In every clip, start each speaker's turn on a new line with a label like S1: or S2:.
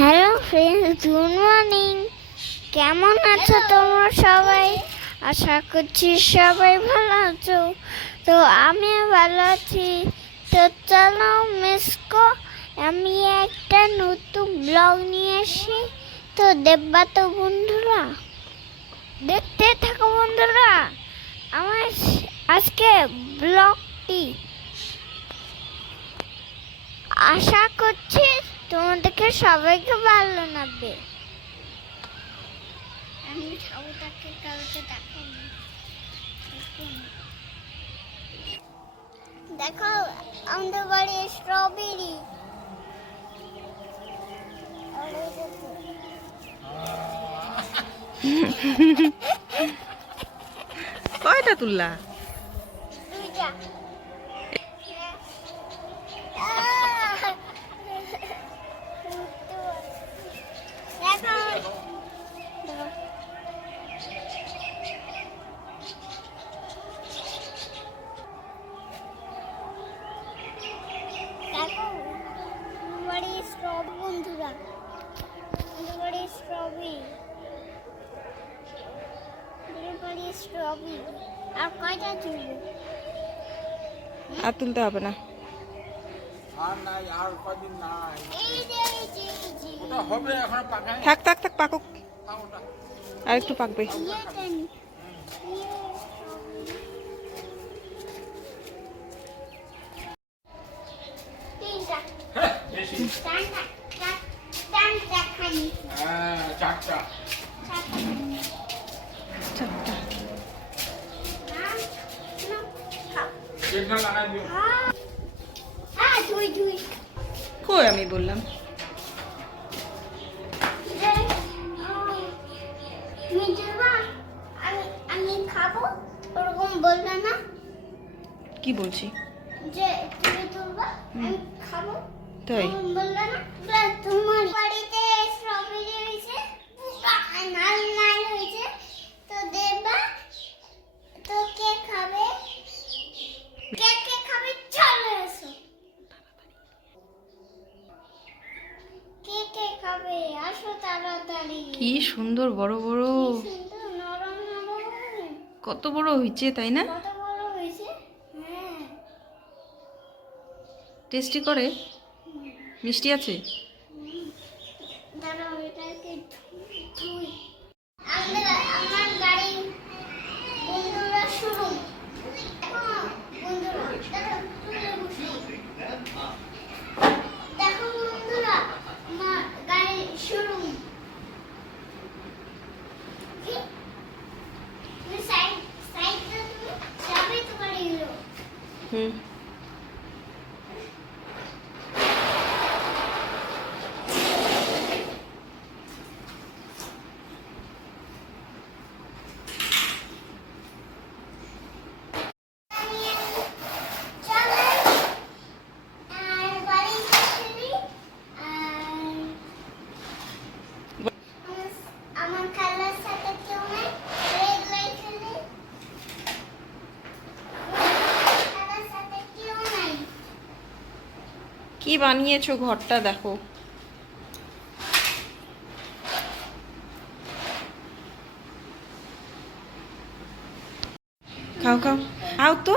S1: Hello friends, good morning. কেমন আছো তোমরা সবাই? আশা করছি সবাই ভালো আছো। তো আমিও ভালো আছি। তো চলো মিসকো আমি একটা নতুন ব্লগ নিয়ে আসি। তো দেখবা তো বন্ধুরা, দেখতে থাকো বন্ধুরা। আমার আজকে ব্লগটি আশা করছি তোমাদেরকে সবাইকে ভালো লাগবে। আমি কালকে দেখাবো। দেখো আমাদের বাড়ি স্ট্রবেরি
S2: কয়টা তুললা?
S1: দুইটা দেখো দেখো বাড়ি স্ট্রব বন্ধুরা আমাদের বাড়ি স্ট্রবেরি বাড়ি স্ট্রবেরি আর কয়টা তুলবো?
S2: আর তুলতে হবে না। থাক থাক থাক পাকুক। আর একটু পাকবে।
S1: ইয়েটা
S2: কই আমি বললাম? কি বলছি?
S1: না তোমার বাড়িতে স্ট্রবেরি হয়েছে নাল নাল হয়েছে তো দেবা তো কে খাবে কে কে খাবে চলে এসো কে কে খাবে আসো তাড়াতাড়ি
S2: কি সুন্দর বড় বড়। কত বড় হয়েছে তাই না?
S1: হ্যাঁ।
S2: টেস্টি করে? মিষ্টি আছে?
S1: mm
S2: কি বানিয়েছো ঘরটা দেখো। খাও খাও। খাও তো।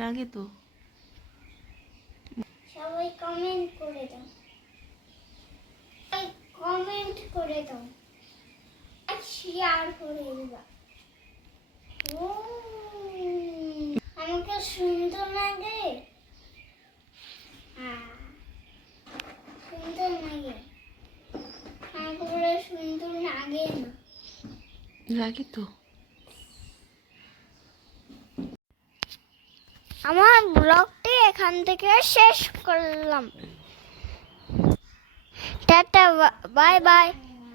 S2: লাগে তো।
S1: সবাই কমেন্ট করে দাও। কমেন্ট করে দাও। আর শেয়ার করে দিবা। আমাকে সুন্দর লাগে হ্যাঁ, সুন্দর লাগে আমাকে বলে সুন্দর লাগে না।
S2: লাগে তো।
S1: আমার ব্লগটি এখান থেকে শেষ করলাম। Tata bye bye.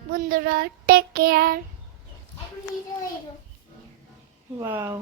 S1: বন্ধুরা টেক কেয়ার
S2: ওয়াও